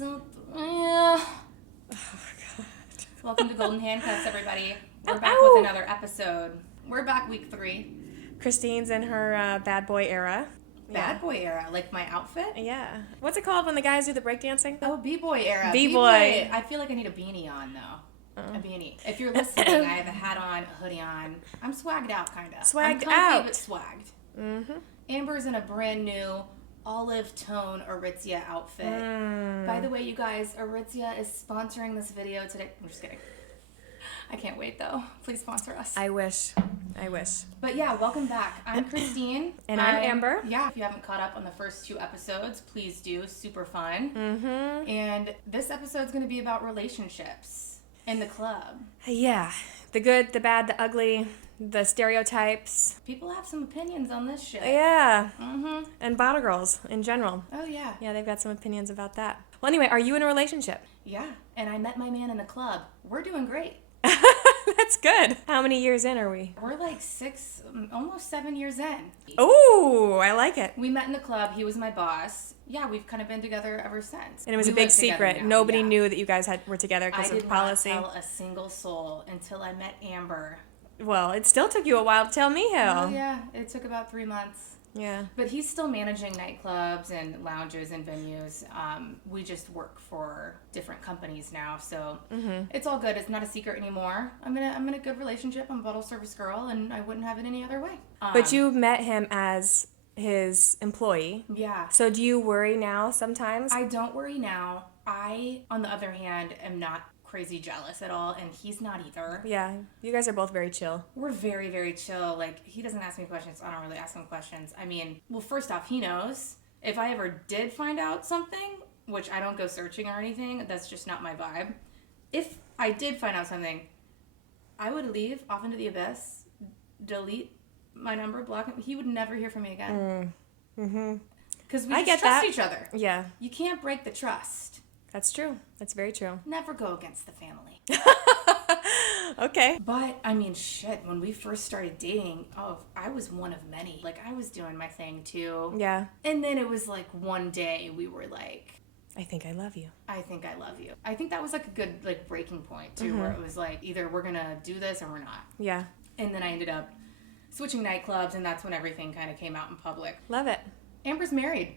episode. Yeah. Oh, God. Welcome to Golden Handcuffs, everybody. We're back with another episode. We're back week 3. Christine's in her bad boy era. Bad boy era, like my outfit? Yeah. What's it called when the guys do the breakdancing? Oh, B-boy era. B-boy. I feel like I need a beanie on, though. A beanie. If you're listening, I have a hat on, a hoodie on. I'm swagged out, kind of. Swagged I'm comfy, out. but swagged. Mm-hmm. Amber's in a brand new olive tone Aritzia outfit. By the way, you guys, Aritzia is sponsoring this video today. I'm just kidding. I can't wait, though. Please sponsor us. I wish. But yeah, welcome back. I'm Christine. And I'm Amber. Yeah, if you haven't caught up on the first 2 episodes, please do. Super fun. Mm-hmm. And this episode's going to be about relationships in the club. Yeah. The good, the bad, the ugly, the stereotypes. People have some opinions on this shit. Yeah. Mm-hmm. And bottle girls in general. Oh, yeah. Yeah, they've got some opinions about that. Well, anyway, are you in a relationship? Yeah, and I met my man in the club. We're doing great. That's good. How many years in are we? We're like 6, almost 7 years in. Ooh, I like it. We met in the club. He was my boss. Yeah, we've kind of been together ever since. And it was a big secret. Nobody knew that you guys were together because of policy. I did not tell a single soul until I met Amber. Well, it still took you a while to tell me, Hal. Oh, yeah. It took about 3 months. Yeah. But he's still managing nightclubs and lounges and venues. We just work for different companies now, so it's all good. It's not a secret anymore. I'm in a good relationship. I'm a bottle service girl, and I wouldn't have it any other way. But you met him as his employee. Yeah. So do you worry now sometimes? I don't worry now. I, on the other hand, am not crazy jealous at all, and he's not either. Yeah, you guys are both very chill. We're very, very chill. Like, he doesn't ask me questions. I don't really ask him questions. I mean, well, first off, he knows. If I ever did find out something, which I don't go searching or anything, that's just not my vibe. If I did find out something, I would leave off into the abyss, delete my number, block him. He would never hear from me again. Because we just trust each other. Yeah. You can't break the trust. That's true. That's very true. Never go against the family. Okay. But, I mean, shit, when we first started dating, I was one of many. Like, I was doing my thing, too. Yeah. And then it was, like, one day we were like... I think I love you. I think I love you. I think that was, like, a good, like, breaking point, too, where it was, like, either we're gonna do this or we're not. Yeah. And then I ended up switching nightclubs, and that's when everything kind of came out in public. Love it. Amber's married.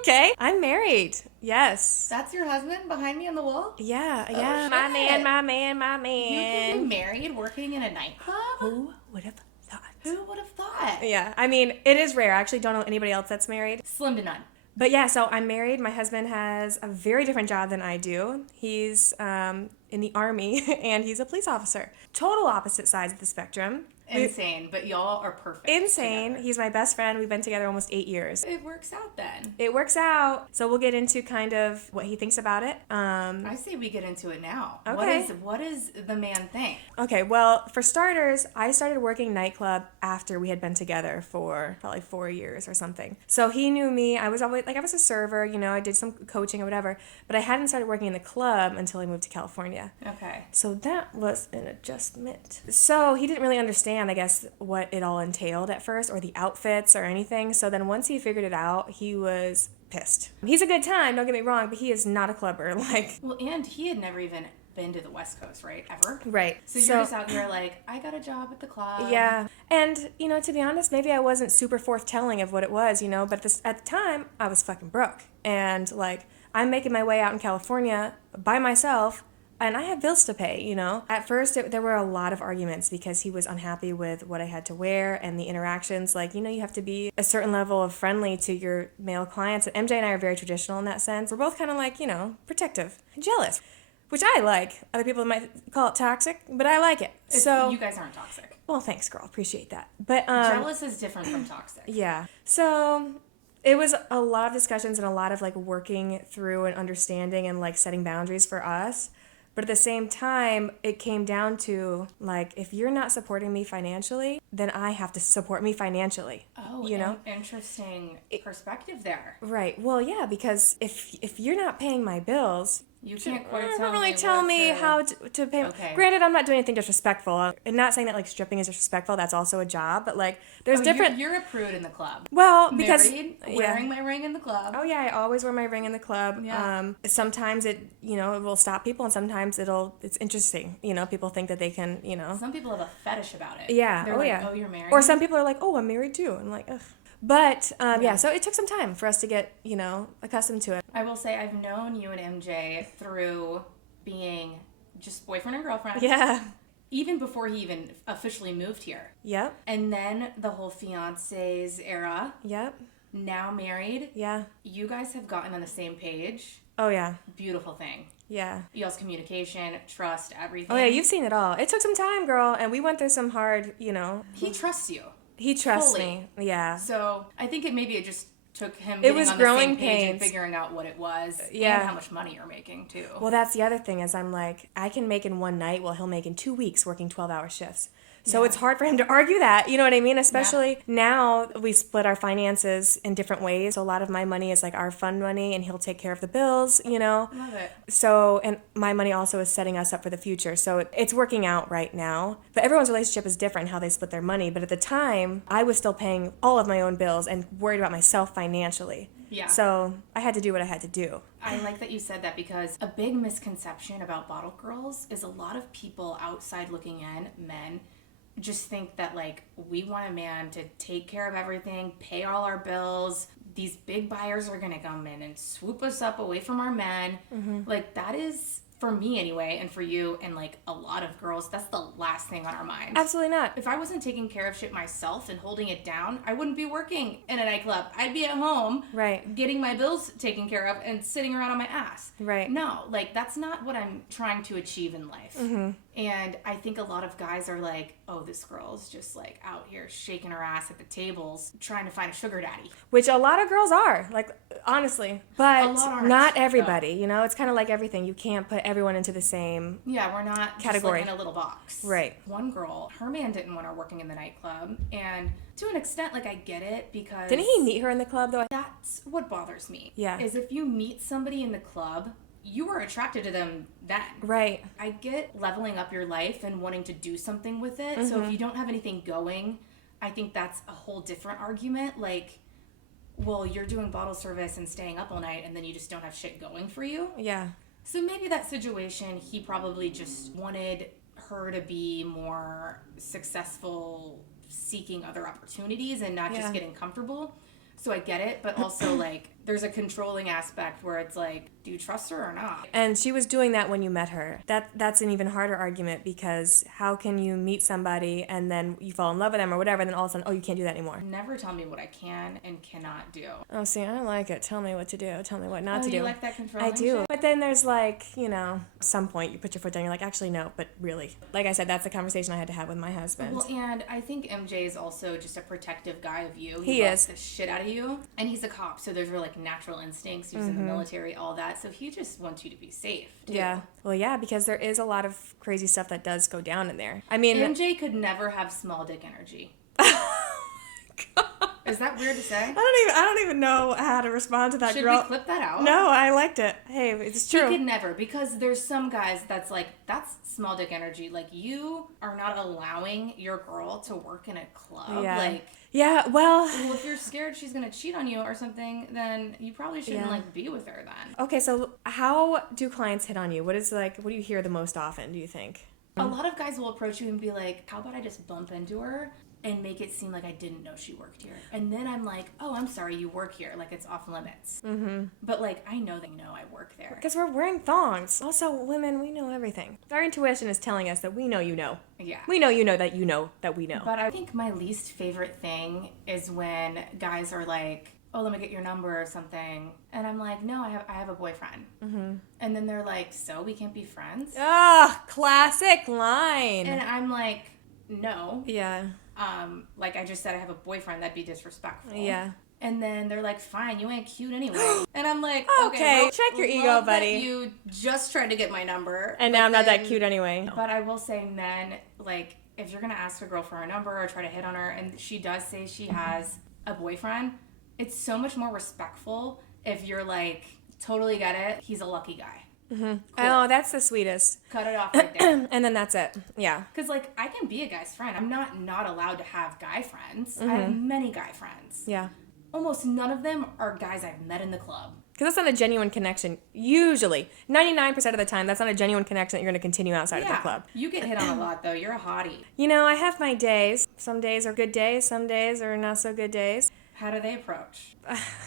Okay. I'm married. Yes. That's your husband behind me on the wall? Yeah. Oh, yeah. shit. My man. You can be married working in a nightclub? Who would have thought? Who would have thought? Yeah. I mean, it is rare. I actually don't know anybody else that's married. Slim to none. But yeah, so I'm married. My husband has a very different job than I do. He's in the Army, and he's a police officer. Total opposite sides of the spectrum. Insane, but y'all are perfect. Insane. Together. He's my best friend. We've been together almost 8 years. It works out then. It works out. So we'll get into kind of what he thinks about it. I say we get into it now. Okay. What is the man think? Okay, well, for starters, I started working nightclub after we had been together for probably 4 years or something. So he knew me. I was always, like, I was a server, you know, I did some coaching or whatever, but I hadn't started working in the club until I moved to California. Okay. So that was an adjustment. So he didn't really understand, I guess, what it all entailed at first, or the outfits or anything. So then once he figured it out, he was pissed. He's a good time, don't get me wrong, but he is not a clubber. Like, well, and he had never even been to the West Coast, right? Ever? Right. So you're just out here like, I got a job at the club. Yeah. And, you know, to be honest, maybe I wasn't super forthtelling of what it was, you know, but at the time, I was fucking broke. And, like, I'm making my way out in California by myself, and I have bills to pay, you know. At first, there were a lot of arguments because he was unhappy with what I had to wear and the interactions. Like, you know, you have to be a certain level of friendly to your male clients. And MJ and I are very traditional in that sense. We're both kind of like, you know, protective and jealous, which I like. Other people might call it toxic, but I like it. So you guys aren't toxic. Well, thanks, girl. Appreciate that. But jealous is different from toxic. Yeah. So it was a lot of discussions and a lot of, like, working through and understanding and, like, setting boundaries for us. But at the same time, it came down to, like, if you're not supporting me financially, then I have to support me financially. Oh, you know? Interesting perspective there. Right. Well, yeah, because if you're not paying my bills, You can't quite Don't tell really me tell what me to... how to pay. Okay. Granted, I'm not doing anything disrespectful. I'm not saying that like stripping is disrespectful. That's also a job. But like, there's different. You're a prude in the club. Well, because Married, wearing my ring in the club. Oh yeah, I always wear my ring in the club. Yeah. Sometimes it will stop people, and sometimes it's interesting. People think that they can Some people have a fetish about it. Yeah. They're oh like, yeah. oh, you're married. Or some people are like, oh, I'm married too. I'm like, ugh. But yeah, so it took some time for us to get accustomed to it. I will say I've known you and MJ through being just boyfriend and girlfriend. Yeah. Even before he even officially moved here. Yep. And then the whole fiancés era. Yep. Now married. Yeah. You guys have gotten on the same page. Oh yeah. Beautiful thing. Yeah. Y'all's communication, trust, everything. Oh yeah, you've seen it all. It took some time, girl, and we went through some hard, He trusts you. He trusts fully. me. Yeah. So I think it just took him It getting was on the growing same page and pains. figuring out what it was Yeah. and how much money you're making too. Well, that's the other thing is I'm like, I can make in one night, well, he'll make in 2 weeks working 12-hour shifts. So it's hard for him to argue that, you know what I mean? Especially now we split our finances in different ways. So a lot of my money is like our fund money and he'll take care of the bills, Love it. So, and my money also is setting us up for the future. So it's working out right now. But everyone's relationship is different, how they split their money. But at the time, I was still paying all of my own bills and worried about myself financially. Yeah. So I had to do what I had to do. I like that you said that because a big misconception about bottle girls is a lot of people outside looking in, men, just think that like we want a man to take care of everything, pay all our bills. These big buyers are gonna come in and swoop us up away from our men. Like that is, for me anyway, and for you and like a lot of girls, that's the last thing on our mind. Absolutely not. If I wasn't taking care of shit myself and holding it down, I wouldn't be working in a nightclub. I'd be at home, Right. getting my bills taken care of and sitting around on my ass. Right. No, like that's not what I'm trying to achieve in life. And I think a lot of guys are like, oh, this girl's just like out here shaking her ass at the tables trying to find a sugar daddy. Which a lot of girls are, like, honestly. But A lot aren't, not everybody, It's kind of like everything. You can't put everyone into the same... Yeah, we're not category. just like in a little box. Right. One girl, her man didn't want her working in the nightclub. And to an extent, like, I get it because... Didn't he meet her in the club, though? That's what bothers me. Yeah. Is if you meet somebody in the club, you were attracted to them then. Right. I get leveling up your life and wanting to do something with it. So if you don't have anything going, I think that's a whole different argument. Like, well, you're doing bottle service and staying up all night and then you just don't have shit going for you. Yeah. So maybe that situation, he probably just wanted her to be more successful seeking other opportunities and not just getting comfortable. So I get it, but also like there's a controlling aspect where it's like, do you trust her or not? And she was doing that when you met her. That's an even harder argument because how can you meet somebody and then you fall in love with them or whatever and then all of a sudden, oh, you can't do that anymore. Never tell me what I can and cannot do. Oh, see, I don't like it. Tell me what to do. Tell me what not to do. You like that controlling I do. shit? But then there's like, some point you put your foot down, you're like, actually, no, but really. Like I said, that's the conversation I had to have with my husband. Well, and I think MJ is also just a protective guy of you. He loves is. the shit out of you. And he's a cop, so there's like natural instincts. He was in the military, all that. So he just wants you to be safe, too. Yeah. Well, yeah, because there is a lot of crazy stuff that does go down in there. I mean... MJ could never have small dick energy. Is that weird to say? I don't even know how to respond to that, Should girl. we clip that out? No, I liked it. Hey, it's true. He could never, because there's some guys that's like, that's small dick energy. Like, you are not allowing your girl to work in a club. Yeah. Like, yeah, well... well, if you're scared she's going to cheat on you or something, then you probably shouldn't, like, be with her then. Okay, so how do clients hit on you? What do you hear the most often, do you think? A lot of guys will approach you and be like, how about I just bump into her and make it seem like I didn't know she worked here? And then I'm like, oh, I'm sorry, you work here. Like, it's off limits. Mm-hmm. But, like, I know they know I work there. Because we're wearing thongs. Also, women, we know everything. Our intuition is telling us that we know you know. Yeah. We know you know that you know that we know. But I think my least favorite thing is when guys are like, oh, let me get your number or something. And I'm like, no, I have a boyfriend. Mm-hmm. And then they're like, so we can't be friends? Ah, classic line. And I'm like, no. Yeah. Like I just said, I have a boyfriend. That'd be disrespectful. Yeah. And then they're like, fine, you ain't cute anyway. And I'm like, Okay, well, check your ego, love that buddy. You just tried to get my number. And but now I'm not that then- cute anyway. But I will say men, like, if you're going to ask a girl for her number or try to hit on her and she does say she has a boyfriend, it's so much more respectful if you're like, totally get it, he's a lucky guy. Cool. Oh, that's the sweetest. Cut it off right there. And then that's it. Yeah. Because, like, I can be a guy's friend. I'm not allowed to have guy friends. I have many guy friends. Yeah. Almost none of them are guys I've met in the club. Because that's not a genuine connection. Usually. 99% of the time, that's not a genuine connection that you're going to continue outside of the club. You get hit on a lot, though. You're a hottie. You know, I have my days. Some days are good days. Some days are not so good days. How do they approach?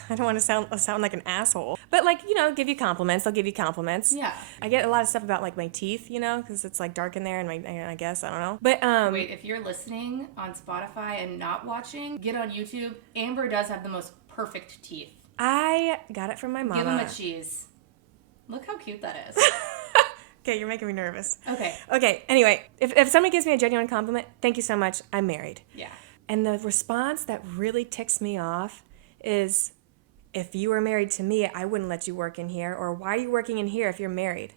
I don't want to sound like an asshole. But, like, you know, give you compliments. They'll give you compliments. Yeah. I get a lot of stuff about, like, my teeth, you know, because it's, like, dark in there and I guess, I don't know. But, Wait, if you're listening on Spotify and not watching, get on YouTube. Amber does have the most perfect teeth. I got it from my mama. Give him a cheese. Look how cute that is. Okay, you're making me nervous. Okay, anyway, if somebody gives me a genuine compliment, thank you so much, I'm married. Yeah. And the response that really ticks me off is, if you were married to me, I wouldn't let you work in here, or why are you working in here if you're married?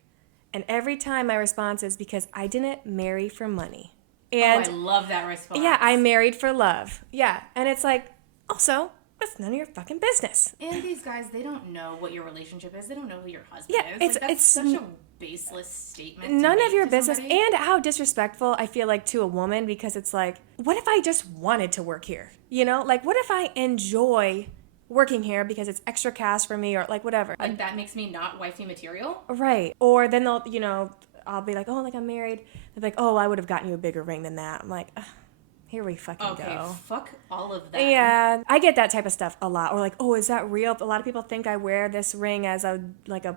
And every time my response is, because I didn't marry for money. And I love that response. yeah, I married for love. Yeah, and it's like, also, that's none of your fucking business. And these guys, they don't know what your relationship is. They don't know who your husband Yeah, is. That's such a baseless statement. None of your business. Somebody. And how disrespectful I feel like to a woman, because it's like, what if I just wanted to work here? You know, like, what if I enjoy working here because it's extra cash for me, or like whatever? Like, that makes me not wifey material? Right. Or then they'll, you know, I'll be like, oh, like, I'm married. They're like, oh, I would have gotten you a bigger ring than that. I'm like, ugh. Here we fucking go. Okay, fuck all of that. Yeah, I get that type of stuff a lot. Or like, oh, is that real? A lot of people think I wear this ring as a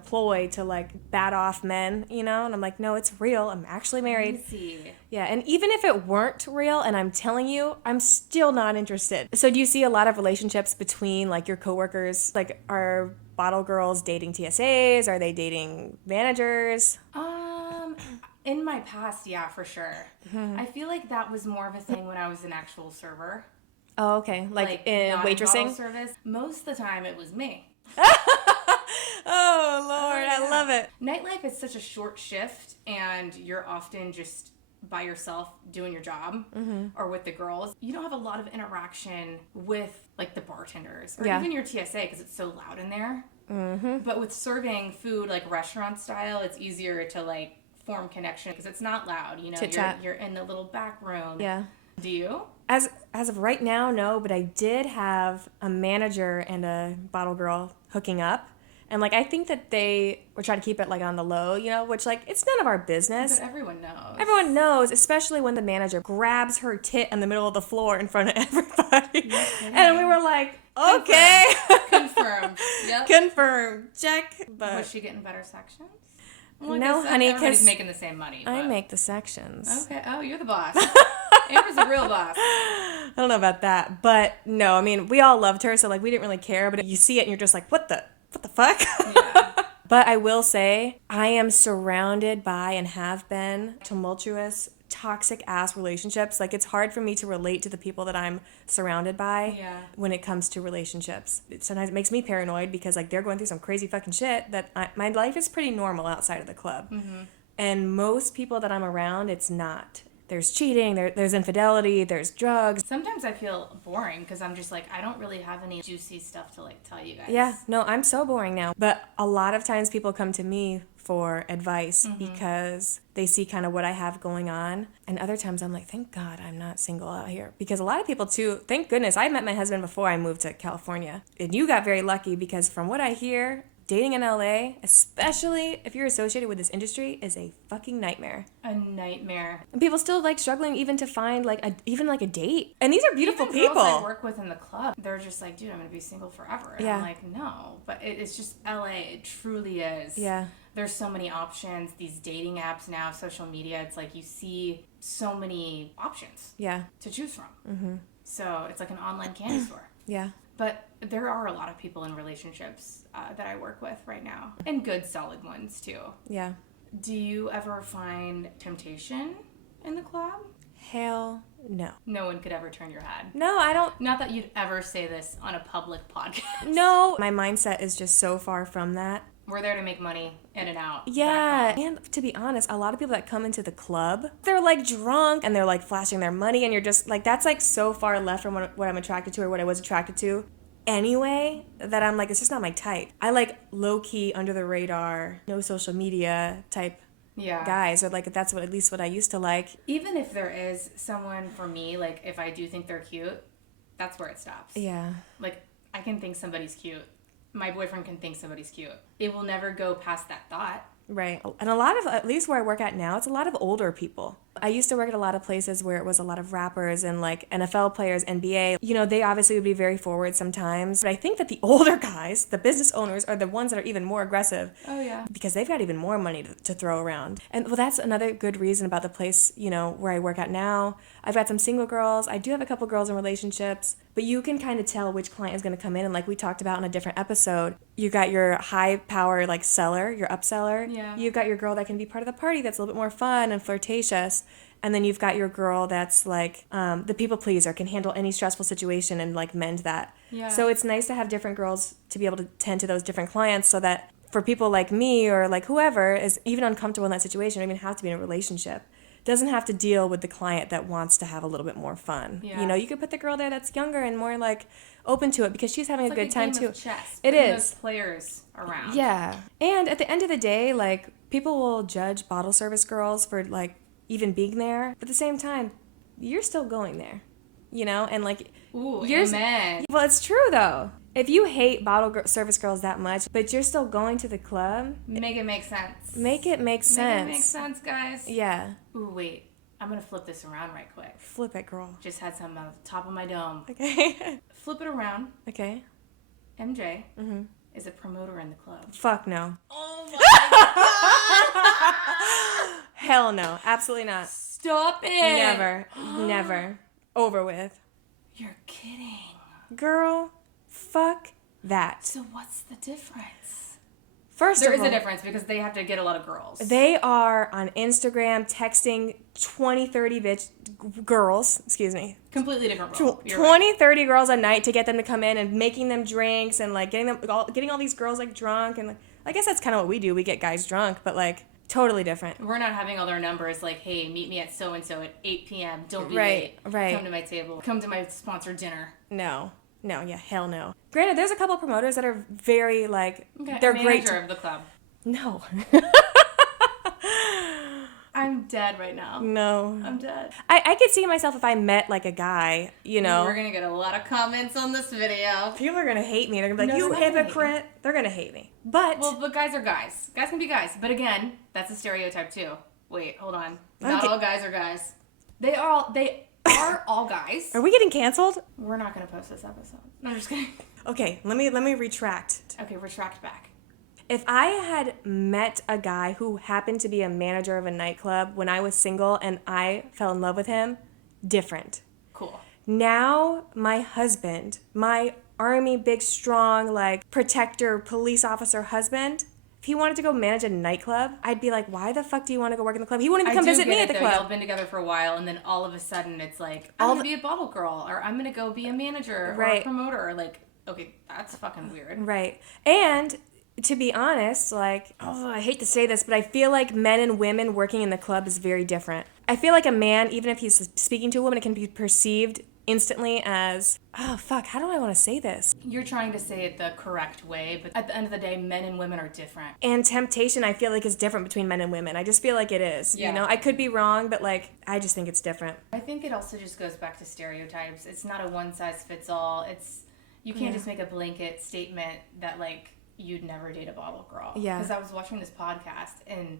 ploy to like bat off men, you know? And I'm like, no, it's real. I'm actually married. Crazy. Yeah, and even if it weren't real and I'm telling you, I'm still not interested. So do you see a lot of relationships between like your coworkers? Like, are bottle girls dating TSAs? Are they dating managers? In my past, yeah, for sure. I feel like that was more of a thing when I was an actual server. Oh, okay. Like in not waitressing? bottle service. Most of the time, it was me. Oh, Lord, I love it. Nightlife is such a short shift, and you're often just by yourself doing your job or with the girls. You don't have a lot of interaction with, like, the bartenders or even your TSA because it's so loud in there. But with serving food, like, restaurant style, it's easier to, like, form connection because it's not loud, you know. You're in the little back room. Yeah. Do you? As of right now, no, but I did have a manager and a bottle girl hooking up. And like, I think that they were trying to keep it like on the low, you know, which like, it's none of our business. But everyone knows. Everyone knows, especially when the manager grabs her tit in the middle of the floor in front of everybody. And we were like, okay. Confirmed. Yep. Confirmed. Check. But was she getting better sections? Well, no, honey, everybody's making the same money. I but... make the sections. Okay. Oh, you're the boss. Amber's the real boss. I don't know about that, but no, I mean, we all loved her, so like we didn't really care. But you see it, and you're just like, what the fuck? Yeah. But I will say, I am surrounded by and have been tumultuous, toxic ass relationships. Like, it's hard for me to relate to the people that I'm surrounded by when it comes to relationships. Sometimes it makes me paranoid because like they're going through some crazy fucking shit that my life is pretty normal outside of the club. And most people that I'm around, it's not. There's cheating, there's infidelity, there's drugs. Sometimes I feel boring because I'm just like, I don't really have any juicy stuff to like tell you guys. Yeah, no, I'm so boring now. But a lot of times people come to me for advice because they see kind of what I have going on. And other times I'm like, thank God I'm not single out here. Because a lot of people too, thank goodness, I met my husband before I moved to California. And you got very lucky because from what I hear, dating in LA, especially if you're associated with this industry, is a fucking nightmare. A nightmare. And people still like struggling even to find like a date. And these are beautiful even people. Girls I work with in the club, they're just like, dude, I'm gonna be single forever. And Yeah. I'm like, no. But it's just LA. It truly is. Yeah. There's so many options. These dating apps now, social media. It's like you see so many options. Yeah. To choose from. So it's like an online candy store. Yeah. But there are a lot of people in relationships that I work with right now. And good, solid ones, too. Yeah. Do you ever find temptation in the club? Hell no. No one could ever turn your head. No, I don't. Not that you'd ever say this on a public podcast. No. My mindset is just so far from that. We're there to make money in and out. Yeah. And to be honest, a lot of people that come into the club, they're like drunk and they're like flashing their money and you're just like, that's like so far left from what I'm attracted to or what I was attracted to. anyway that I'm like, it's just not my type. I like low-key, under the radar, no social media type guys, or like that's at least what I used to like. Even if there is someone for me, like if I do think they're cute, that's where it stops. Yeah. Like I can think somebody's cute. My boyfriend can think somebody's cute. It will never go past that thought. Right. And a lot of, at least where I work at now, it's a lot of older people. I used to work at a lot of places where it was a lot of rappers and like NFL players, NBA. You know, they obviously would be very forward sometimes. But I think that the older guys, the business owners, are the ones that are even more aggressive. Oh, yeah. Because they've got even more money to throw around. And well, that's another good reason about the place, you know, where I work at now. I've got some single girls. I do have a couple girls in relationships. But you can kind of tell which client is going to come in. And like we talked about in a different episode, you got your high power like seller, your upseller. Yeah. You've got your girl that can be part of the party that's a little bit more fun and flirtatious. And then you've got your girl that's like the people pleaser, can handle any stressful situation and like mend that. Yeah. So it's nice to have different girls to be able to tend to those different clients so that for people like me or like whoever is even uncomfortable in that situation or even have to be in a relationship, doesn't have to deal with the client that wants to have a little bit more fun. Yeah. You know, you could put the girl there that's younger and more like open to it because she's having a good time too. Of chess. It is. Those players around. Yeah. And at the end of the day, like people will judge bottle service girls for like even being there. But at the same time, you're still going there. You know, and like Ooh, you're, amen. Well, it's true though. If you hate service girls that much, but you're still going to the club, Make it make sense. make it make sense. Make it make sense, guys. Yeah. Ooh, wait. I'm going to flip this around right quick. Flip it, girl. Just had some on the top of my dome. Okay. Flip it around. Okay. MJ is a promoter in the club. Fuck no. Oh my God. Hell no. Absolutely not. Stop it. Never. Never. Over with. You're kidding. Girl, fuck that. So what's the difference? First There of is all, a difference because they have to get a lot of girls. they are on Instagram texting 20, 30 girls, excuse me. Completely different role. 20, 30 girls a night to get them to come in and making them drinks and like getting all these girls like drunk and like, I guess that's kind of what we do. We get guys drunk, but like totally different. We're not having all their numbers like, hey, meet me at so-and-so at 8 p.m. Don't be Right, late. right. Come to my table. Come to my sponsored dinner. No, yeah, hell no. Granted, there's a couple promoters that are very like, Okay, they're manager great. of the club. No. I'm dead right now. No. I'm dead. I could see myself if I met like a guy, you know. We're going to get a lot of comments on this video. People are going to hate me. They're going to be like, No, you they're not gonna hate hypocrite. They're going to hate me. But. Well, but guys are guys. Guys can be guys. But again, that's a stereotype too. Wait, hold on. Not all guys are guys. They are all guys. Are we getting canceled? We're not going to post this episode. No, I'm just kidding. Okay, let me retract. Okay, retract back. If I had met a guy who happened to be a manager of a nightclub when I was single and I fell in love with him, different. Cool. Now, my husband, my army, big, strong, like, protector, police officer husband, if he wanted to go manage a nightclub, I'd be like, why the fuck do you want to go work in the club? He wouldn't even come visit me at the club. Y'all been together for a while, and then all of a sudden it's like, I'm going to be a bottle girl, or I'm going to go be a manager, or a promoter, or like, okay, that's fucking weird. Right. And to be honest, like, I hate to say this, but I feel like men and women working in the club is very different. I feel like a man, even if he's speaking to a woman, it can be perceived instantly as, oh, fuck, how do I want to say this? You're trying to say it the correct way, but at the end of the day, men and women are different. And temptation, I feel like, is different between men and women. I just feel like it is. Yeah. You know, I could be wrong, but, like, I just think it's different. I think it also just goes back to stereotypes. It's not a one-size-fits-all. You can't just make a blanket statement that, like, you'd never date a bottle girl. Yeah. Because I was watching this podcast, and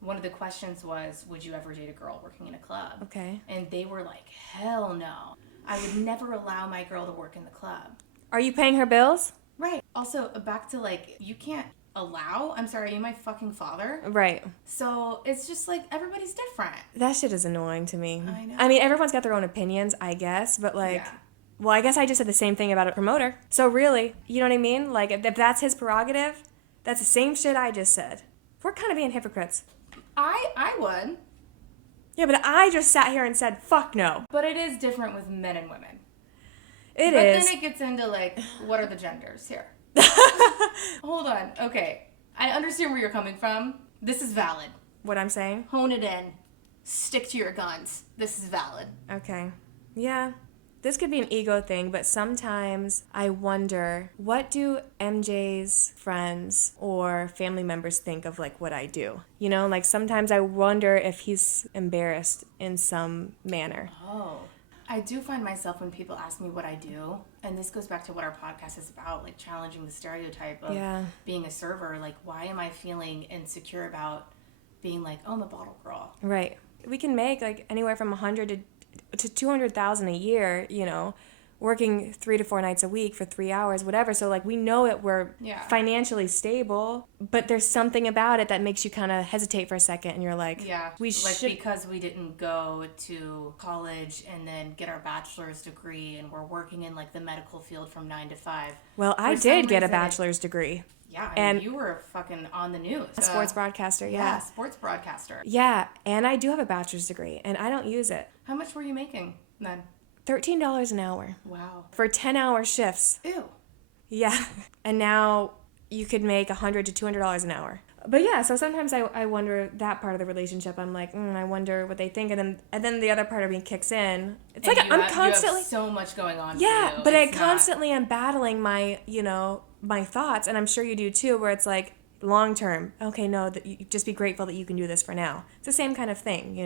one of the questions was, would you ever date a girl working in a club? Okay. And they were like, hell no. I would never allow my girl to work in the club. Are you paying her bills? Right. Also, back to, like, you can't allow? I'm sorry, are you my fucking father? Right. So, it's just, like, everybody's different. That shit is annoying to me. I know. I mean, everyone's got their own opinions, I guess, but, like... Yeah. Well, I guess I just said the same thing about a promoter. So really, you know what I mean? Like, if that's his prerogative, that's the same shit I just said. We're kind of being hypocrites. I would. Yeah, but I just sat here and said, fuck no. But it is different with men and women. But then it gets into, like, what are the genders here? Hold on. Okay. I understand where you're coming from. This is valid. What I'm saying? Hone it in. Stick to your guns. This is valid. Okay. Yeah. this could be an ego thing, but sometimes I wonder, what do MJ's friends or family members think of like what I do? You know, like sometimes I wonder if he's embarrassed in some manner. Oh. I do find myself when people ask me what I do, and this goes back to what our podcast is about, like challenging the stereotype of being a server. Like, why am I feeling insecure about being like, oh, I'm a bottle girl? Right. We can make like anywhere from 100 to 200,000 a year, you know, working 3 to 4 nights a week for 3 hours, whatever. So like we know that we're financially stable, but there's something about it that makes you kind of hesitate for a second, and you're like, because we didn't go to college and then get our bachelor's degree, and we're working in like the medical field from 9 to 5. Well, I did get a bachelor's degree. Yeah, and you were fucking on the news. A sports broadcaster, Yeah, sports broadcaster. Yeah, and I do have a bachelor's degree, and I don't use it. How much were you making then? $13 an hour. Wow. For 10-hour shifts. Ew. Yeah. And now you could make $100 to $200 an hour. But yeah, so sometimes I wonder that part of the relationship. I'm like, I wonder what they think, and then the other part of me kicks in. It's and like I'm constantly you have so much going on. Yeah, for you. But I constantly am battling my my thoughts, and I'm sure you do too. Where it's like long term, okay, no, that you just be grateful that you can do this for now. It's the same kind of thing,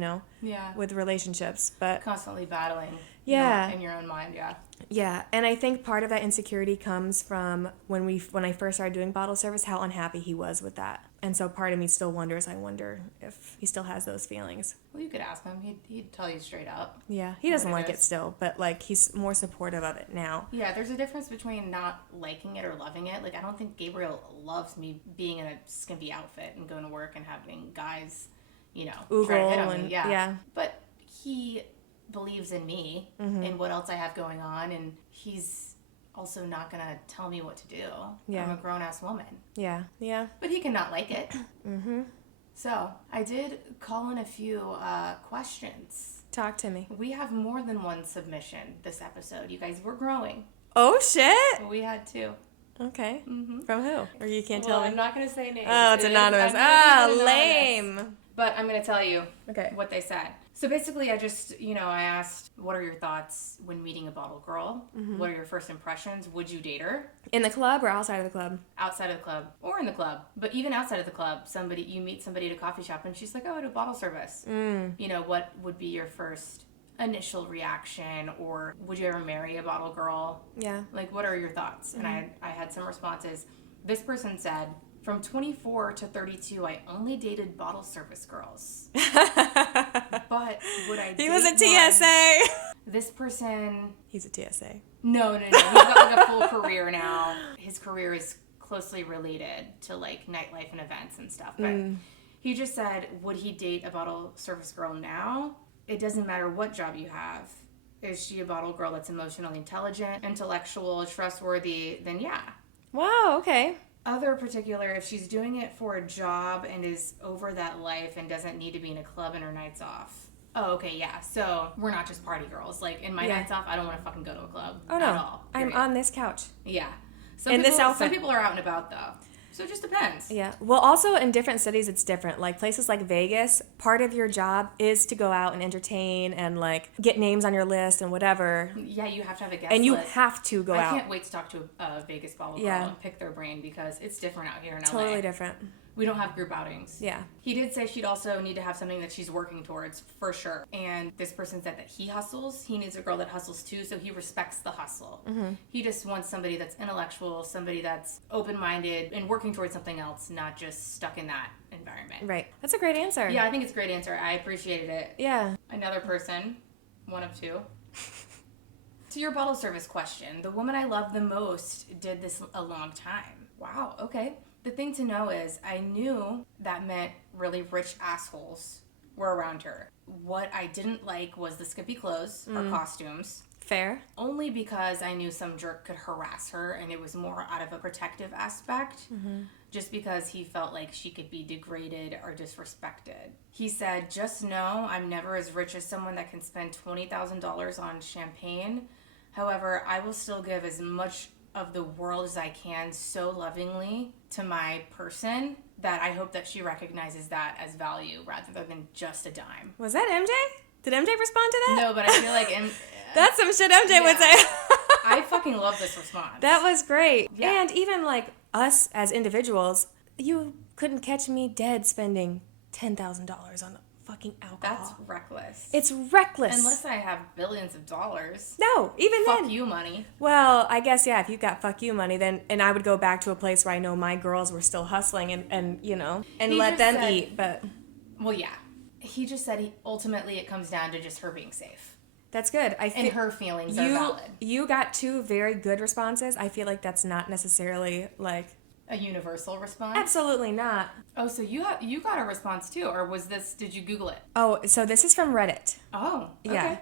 Yeah. With relationships, but constantly battling. Yeah. In your own mind, yeah. Yeah, and I think part of that insecurity comes from when I first started doing bottle service, how unhappy he was with that. And so part of me still wonders, I wonder if he still has those feelings. Well, you could ask him. He'd tell you straight up. Yeah, he doesn't like it still, but like he's more supportive of it now. Yeah, there's a difference between not liking it or loving it. Like, I don't think Gabriel loves me being in a skimpy outfit and going to work and having guys, Oogle try to hit on me. Yeah. But he believes in me and what else I have going on, and he's also not gonna tell me what to do. Yeah. I'm a grown-ass woman. Yeah. But he can not like it. So I did call in a few questions. Talk to me. We have more than one submission this episode. You guys, we're growing. Oh shit! We had 2. Okay. From who? Or you can't tell me? I'm not gonna say names. Oh, it's anonymous. Lame. But I'm gonna tell you okay. what they said. So basically, I just, I asked, what are your thoughts when meeting a bottle girl? What are your first impressions? Would you date her? In the club or outside of the club? Outside of the club. Or in the club. But even outside of the club, you meet somebody at a coffee shop and she's like, oh, I do bottle service. What would be your first initial reaction? Or would you ever marry a bottle girl? Yeah. Like, what are your thoughts? And I had some responses. This person said, from 24 to 32, I only dated bottle service girls. But would I date He was a TSA. This person... He's a TSA. No. He's got like a full career now. His career is closely related to like nightlife and events and stuff. But he just said, would he date a bottle service girl now? It doesn't matter what job you have. Is she a bottle girl that's emotionally intelligent, intellectual, trustworthy? Then yeah. Wow, okay. Other particular, if she's doing it for a job and is over that life and doesn't need to be in a club in her nights off. Oh, okay, yeah. So we're not just party girls. Like, in my nights off, I don't want to fucking go to a club at all. I'm on this couch. Yeah. Some people are out and about, though. So it just depends. Yeah. Well, also in different cities, it's different. Like places like Vegas, part of your job is to go out and entertain and like get names on your list and whatever. Yeah, you have to have a guest and you list. have to go out. I can't wait to talk to a Vegas bottle girl and pick their brain because it's different out here in LA. Totally different. We don't have group outings. Yeah. He did say she'd also need to have something that she's working towards, for sure. And this person said that he hustles. He needs a girl that hustles too, so he respects the hustle. He just wants somebody that's intellectual, somebody that's open-minded and working towards something else, not just stuck in that environment. Right. That's a great answer. Yeah, I think it's a great answer. I appreciated it. Yeah. Another person, one of 2. To your bottle service question, the woman I love the most did this a long time. Wow, okay. The thing to know is I knew that meant really rich assholes were around her. What I didn't like was the skimpy clothes or costumes. Fair. Only because I knew some jerk could harass her and it was more out of a protective aspect. Just because he felt like she could be degraded or disrespected. He said, just know I'm never as rich as someone that can spend $20,000 on champagne. However, I will still give as much of the world as I can so lovingly to my person that I hope that she recognizes that as value rather than just a dime. Was that MJ? Did MJ respond to that? No, but I feel like That's some shit MJ would say. I fucking love this response. That was great. Yeah. And even like us as individuals, you couldn't catch me dead spending $10,000 on fucking alcohol. That's reckless. It's reckless. Unless I have billions of dollars. No, even then. Fuck you money. Well, I guess, yeah, if you've got fuck you money, then, and I would go back to a place where I know my girls were still hustling and you know, and He let just them said- eat, but... Well, yeah. He just said ultimately it comes down to just her being safe. That's good. And her feelings are valid. You got two very good responses. I feel like that's not necessarily, like... A universal response? Absolutely not. Oh, so you got a response too, or did you Google it? Oh, so this is from Reddit. Oh, okay. Yeah.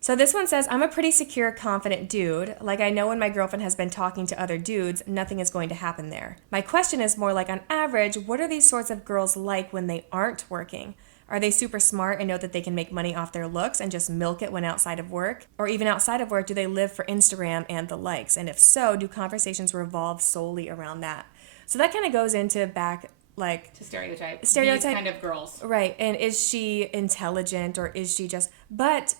So this one says, I'm a pretty secure, confident dude. Like, I know when my girlfriend has been talking to other dudes, nothing is going to happen there. My question is more like, on average, what are these sorts of girls like when they aren't working? Are they super smart and know that they can make money off their looks and just milk it when outside of work? Or even outside of work, do they live for Instagram and the likes? And if so, do conversations revolve solely around that? So that kind of goes into back, like... To stereotype. These kind of girls. Right. And is she intelligent or is she just... But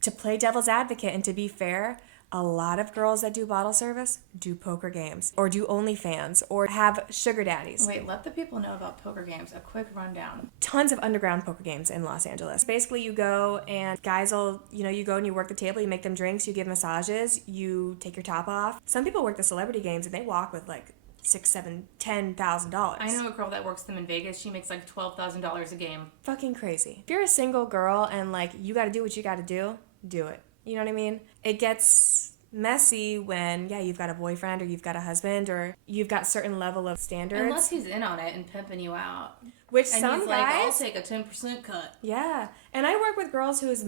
to play devil's advocate and to be fair, a lot of girls that do bottle service do poker games or do OnlyFans or have sugar daddies. Wait, let the people know about poker games. A quick rundown. Tons of underground poker games in Los Angeles. Basically, you go and guys will, you go and you work the table, you make them drinks, you give massages, you take your top off. Some people work the celebrity games and they walk with like $6,000, $7,000, $10,000. I know a girl that works them in Vegas. She makes like $12,000 a game. Fucking crazy. If you're a single girl and like you got to do what you got to do it. You know what I mean? It gets messy when, yeah, you've got a boyfriend or you've got a husband or you've got certain level of standards. Unless he's in on it and pimping you out. Which and some he's guys... like, I'll take a 10% cut. Yeah. And I work with girls who's,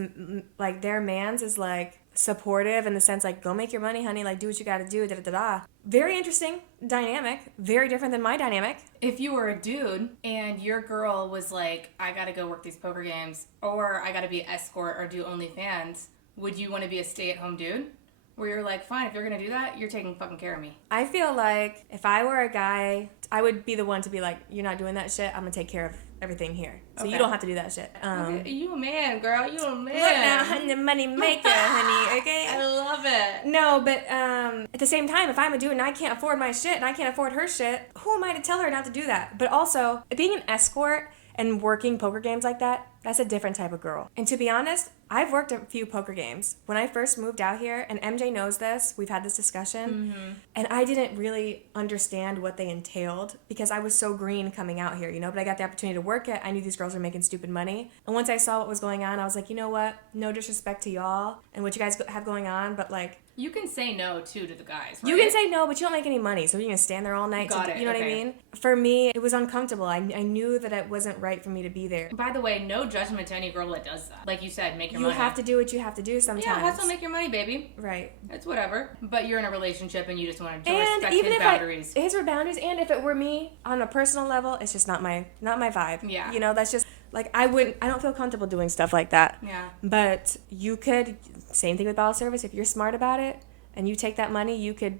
like, their mans is, like, supportive in the sense, like, go make your money, honey. Like, do what you got to do, da-da-da-da. Very interesting dynamic. Very different than my dynamic. If you were a dude and your girl was like, I got to go work these poker games or I got to be an escort or do OnlyFans, would you want to be a stay-at-home dude? Where you're like, fine, if you're going to do that, you're taking fucking care of me. I feel like if I were a guy, I would be the one to be like, you're not doing that shit, I'm going to take care of everything here. So you don't have to do that shit. Okay. You a man, girl. You a man. Look now, honey, money maker, honey, okay? I love it. No, but at the same time, if I'm a dude and I can't afford my shit and I can't afford her shit, who am I to tell her not to do that? But also, being an escort and working poker games like that, that's a different type of girl. And to be honest, I've worked a few poker games. When I first moved out here, and MJ knows this, we've had this discussion, and I didn't really understand what they entailed because I was so green coming out here, but I got the opportunity to work it. I knew these girls were making stupid money. And once I saw what was going on, I was like, you know what? No disrespect to y'all and what you guys have going on, but like... You can say no, too, to the guys, right? You can say no, but you don't make any money, so you're going to stand there all night. Got it, you know what I mean? For me, it was uncomfortable. I knew that it wasn't right for me to be there. By the way, no judgment to any girl that does that. Like you said, make your money. You have to do what you have to do sometimes. Yeah, hustle, make your money, baby. Right. It's whatever. But you're in a relationship and you just want to and respect even his if boundaries. His boundaries, and if it were me on a personal level, it's just not my vibe. Yeah. That's just, like, I don't feel comfortable doing stuff like that. Yeah. But you could, same thing with bottle service, if you're smart about it, and you take that money, you could,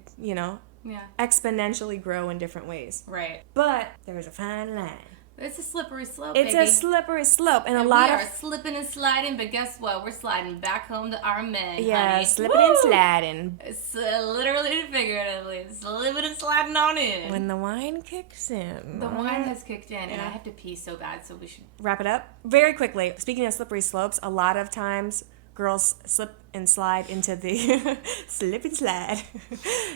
exponentially grow in different ways. Right. But there's a fine line. It's a slippery slope, It's baby. a slippery slope. And a we lot are of... slipping and sliding, but guess what? We're sliding back home to our men, Yeah, honey. slipping and sliding. It's literally and figuratively. Slipping and sliding on in. When the wine kicks in. The wine has kicked in, and I have to pee so bad, so we should... Wrap it up. Very quickly, speaking of slippery slopes, a lot of times girls slip and slide into the slip and slide.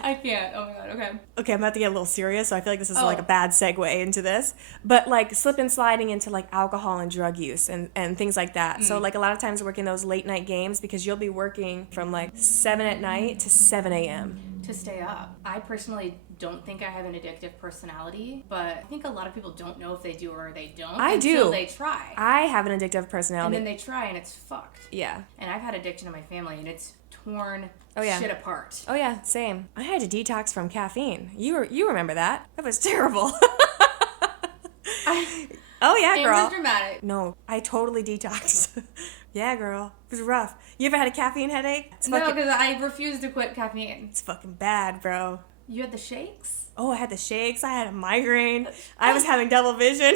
I can't. Oh my god, okay. Okay, I'm about to get a little serious, so I feel like this is like a bad segue into this. But like slip and sliding into like alcohol and drug use and things like that. So like a lot of times working those late night games because you'll be working from like 7 at night to 7 a.m. To stay up. I personally don't think I have an addictive personality, but I think a lot of people don't know if they do or they don't until they try. I have an addictive personality. And then they try and it's fucked. Yeah. And I've had addiction in my family and it's torn shit apart. Oh yeah, same. I had to detox from caffeine. You remember that? That was terrible. Oh yeah, girl. It was dramatic. No, I totally detoxed. Yeah, girl. It was rough. You ever had a caffeine headache? No, because I refused to quit caffeine. It's fucking bad, bro. You had the shakes? Oh, I had the shakes. I had a migraine. I was having double vision.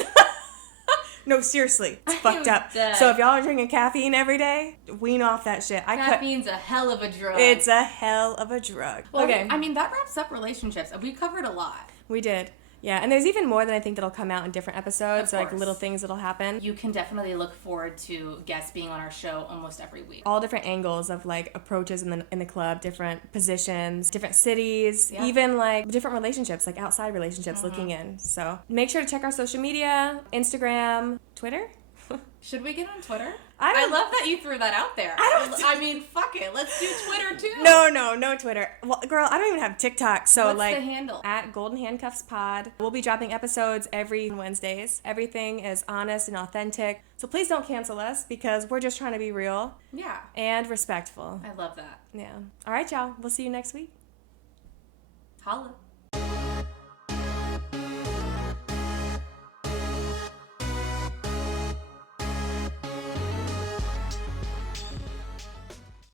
No, seriously, it's fucked up. dead. So if y'all are drinking caffeine every day, wean off that shit. Caffeine's a hell of a drug. It's a hell of a drug. Well, okay. I mean, that wraps up relationships. We covered a lot. We did. Yeah, and there's even more than I think that'll come out in different episodes, like little things that'll happen. You can definitely look forward to guests being on our show almost every week. All different angles of like approaches in the club, different positions, different cities, even like different relationships, like outside relationships looking in. So make sure to check our social media, Instagram, Twitter. Should we get on Twitter? I love that you threw that out there. I mean, fuck it. Let's do Twitter too. No Twitter. Well, girl, I don't even have TikTok. So what's like the handle? At Golden Handcuffs Pod. We'll be dropping episodes every Wednesdays. Everything is honest and authentic. So please don't cancel us because we're just trying to be real. Yeah. And respectful. I love that. Yeah. All right, y'all. We'll see you next week. Holla.